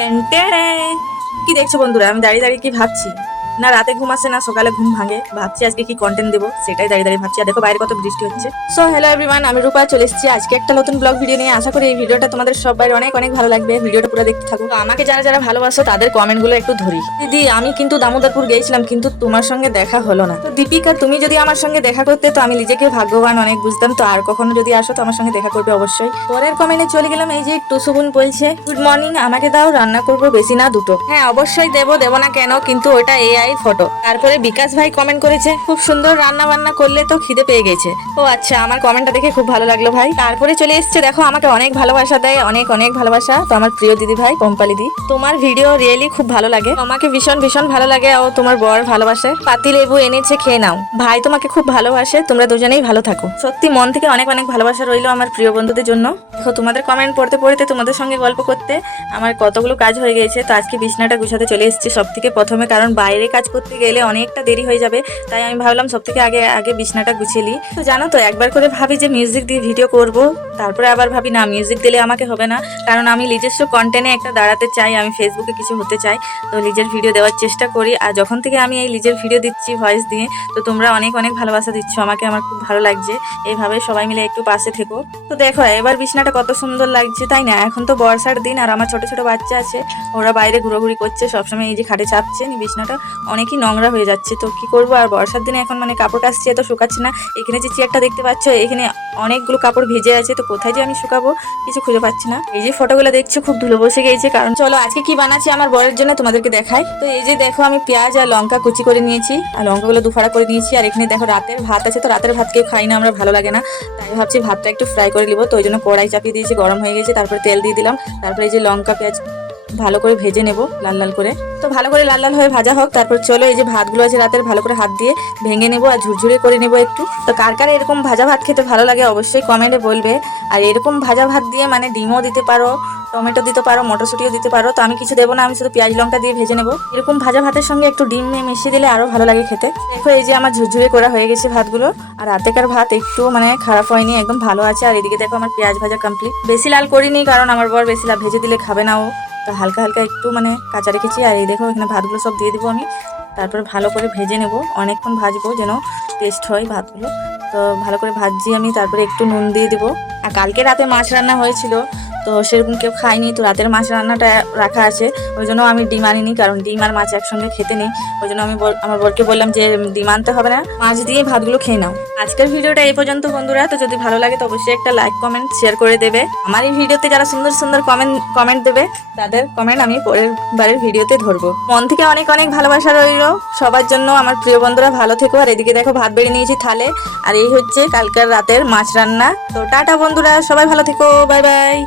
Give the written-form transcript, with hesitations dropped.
টেনটেনে। কি দেখছো বন্ধুরা, আমি দাঁড়িয়ে দাঁড়িয়ে কি ভাবছি, না রাতে ঘুম আসে না সকালে ঘুম ভাঙে, ভাবছি আজকে কি কন্টেন্ট দেবো সেটাই দাঁড়িয়ে দাঁড়িয়ে ভাবছি। আর দেখো বাইরে কত বৃষ্টি হচ্ছে। সো হ্যালো এভরিওয়ান, আমি রূপা চলে এসেছি আজকে একটা নতুন ব্লগ ভিডিও নিয়ে। আশা করি এই ভিডিওটা তোমাদের সবাই অনেক অনেক ভালো লাগবে। ভিডিওটা পুরো দেখতে থাকো। তো আমাকে যারা যারা ভালোবাসো তাদের কমেন্টগুলো একটু ধরি। দিদি আমি কিন্তু দামোদরপুর গিয়েছিলাম কিন্তু তোমার সঙ্গে দেখা হলো না। তো দীপিকা তুমি যদি আমার সঙ্গে দেখা করতে তো আমি নিজেকে ভাগ্যবান অনেক বুঝতাম। তো আর কখনো যদি আসো তো আমার সঙ্গে দেখা করবে অবশ্যই। পরের কমেন্টে চলে গেলাম। এই যে টুসুবুন বলছে গুড মর্নিং, আমাকে দাও রান্না করবো, বেশি না দুটো। হ্যাঁ অবশ্যই দেবো না কেন, কিন্তু ওটা এআই ফটো। তারপরে বিকাশ ভাই কমেন্ট করেছে খুব সুন্দর রান্না বান্না করলে তো খিদে পেয়ে গেছে। ও আচ্ছা, আমার কমেন্টটা দেখে খুব ভালো লাগলো ভাই। তারপরে চলে এসছে দেখো, আমাকে অনেক ভালোবাসা দেয়, অনেক অনেক ভালোবাসা। তো আমার প্রিয় দিদি ভাই পম্পালি দি, তোমার ভিডিও রিয়েলি খুব ভালো লাগে, আমাকে ভীষণ ভীষণ ভালো লাগে। ও তোমার বর ভালোবাসে, পাতি লেবু এনেছে খেয়ে নাও। ভাই তোমাকে খুব ভালোবাসে, তোমরা দুজনেই ভালো থাকো। সত্যি মন থেকে অনেক অনেক ভালোবাসা রইলো আমার প্রিয় বন্ধুদের জন্য। দেখো তোমাদের কমেন্ট পড়তে পড়তে তোমাদের সঙ্গে গল্প করতে আমার কতগুলো কাজ হয়ে গেছে। তো আজকে বিছনাটা গুছাতে চলে এসেছি সব থেকে প্রথমে, কারণ বাইরে কাজ করতে গেলে অনেকটা দেরি হয়ে যাবে। তাই আমি ভাবলাম সব থেকে আগে আগে বিছনাটা গুছিয়ে নিই। তো জানো তো, একবার করে ভাবি যে মিউজিক দিয়ে ভিডিও করব, তারপরে আবার ভাবি না মিউজিক দিলে আমাকে হবে না, কারণ আমি নিজস্ব কন্টেন্টে একটা দাঁড়াতে চাই, আমি ফেসবুকে কিছু হতে চাই। তো লিজের ভিডিও দেওয়ার চেষ্টা করি। আর যখন থেকে আমি এই লিজের ভিডিও দিচ্ছি ভয়েস দিয়ে, তো তোমরা অনেক অনেক ভালোবাসা দিচ্ছ আমাকে, আমার খুব ভালো লাগছে। এইভাবে সবাই মিলে একটু পাশে থেকো। তো দেখো এবার বিছনাটা কত সুন্দর লাগছে তাই না। এখন তো বর্ষার দিন আর আমার ছোট ছোট বাচ্চা আছে, ওরা বাইরে ঘুরোঘুরি করছে সবসময়, এই যে খাটে চাপছে, বিছনাটা অনেকই নোংরা হয়ে যাচ্ছে। তো কি করবো, আর বর্ষার দিনে এখন মানে কাপড় কাচছে তো শুকাচ্ছে না। এখানে যে চেয়ারটা দেখতে পাচ্ছ, এখানে অনেকগুলো কাপড় ভিজে আছে, তো কোথায় যে আমি শুকাবো কিছু খুঁজে পাচ্ছি না। এই যে ফটোগুলো দেখছো খুব ধুলো বসে গেছে। কারণ চলো আজকে কি বানাচ্ছি আমার বরের জন্য তোমাদেরকে দেখাই। তো এই যে দেখো আমি পেঁয়াজ আর লঙ্কা কুচি করে নিয়েছি, আর লঙ্কাগুলো দুফাড়া করে নিয়েছি। আর এখানে দেখো রাতের ভাত আছে, তো রাতের ভাত কেউ খাই না আমরা, ভালো লাগে না। তাই ভাবছি ভাতটা একটু ফ্রাই করে নিবো। তো ওই জন্য কড়াই চাপিয়ে দিয়েছি, গরম হয়ে গেছে, তারপরে তেল দিয়ে দিলাম। তারপরে এই যে লঙ্কা পেঁয়াজ ভালো করে ভেজে নেব লাল লাল করে। তো ভালো করে লাল লাল হয়ে ভাজা হোক, তারপর চলো এই যে ভাতগুলো আছে রাতের ভালো করে হাত দিয়ে ভেঙে নেবো আর ঝুরঝুরে করে নেবো একটু। তো কার কার এরকম ভাজা ভাত খেতে ভালো লাগে অবশ্যই কমেন্টে বলবে। আর এরকম ভাজা ভাত দিয়ে মানে ডিমও দিতে পারো, টমেটো দিতে পারো, মটরশুঁটিও দিতে পারো। তো আমি কিছু দেবো না, আমি শুধু পেঁয়াজ লঙ্কা দিয়ে ভেজে নেবো। এরকম ভাজা ভাতের সঙ্গে একটু ডিম মিশিয়ে দিলে আরো ভালো লাগে খেতে। দেখো এই যে আমার ঝুরঝুরে করা হয়ে গেছে ভাতগুলো। আর রাতেকার ভাত একটু মানে খারাপ হয়নি, একদম ভালো আছে। আর এদিকে দেখো আমার পেঁয়াজ ভাজা কমপ্লিট। বেশি লাল করিনি, কারণ আমার বর বেশি লাল ভেজে দিলে খাবে না ও। তো হালকা হালকা একটু মানে কাঁচা রেখেছি। আর এই দেখো এখানে ভাতগুলো সব দিয়ে দেবো আমি, তারপরে ভালো করে ভেজে নেব, অনেকক্ষণ ভাজবো যেন টেস্ট হয় ভাতগুলো। তো ভালো করে ভাজছি আমি, তারপরে একটু নুন দিয়ে দেবো। আর কালকে রাতে মাছ রান্না হয়েছিল, তো সেরকম কেউ খায়নি, তো রাতের মাছ রান্নাটা রাখা আছে। ওই জন্য আমি ডিম আনিনি, কারণ ডিম আর মাছ একসঙ্গে খেতে নেই। ওই জন্য আমি আমার বরকে বললাম যে ডিম আনতে হবে না, মাছ দিয়ে ভাতগুলো খেয়ে নাও। আজকের ভিডিওটা এই পর্যন্ত বন্ধুরা। তো যদি ভালো লাগে তো অবশ্যই একটা লাইক কমেন্ট শেয়ার করে দেবে। আমার এই ভিডিওতে যারা সুন্দর সুন্দর কমেন্ট দেবে তাদের কমেন্ট আমি পরের বারের ভিডিওতে ধরবো। মন থেকে অনেক অনেক ভালোবাসা রইল সবার জন্য। আমার প্রিয় বন্ধুরা ভালো থেকো। আর এদিকে দেখো ভাত বেড়ে নিয়েছি থালে, আর এই হচ্ছে কালকার রাতের মাছ রান্না। তো টাটা বন্ধুরা, সবাই ভালো থেকো, বাই বাই।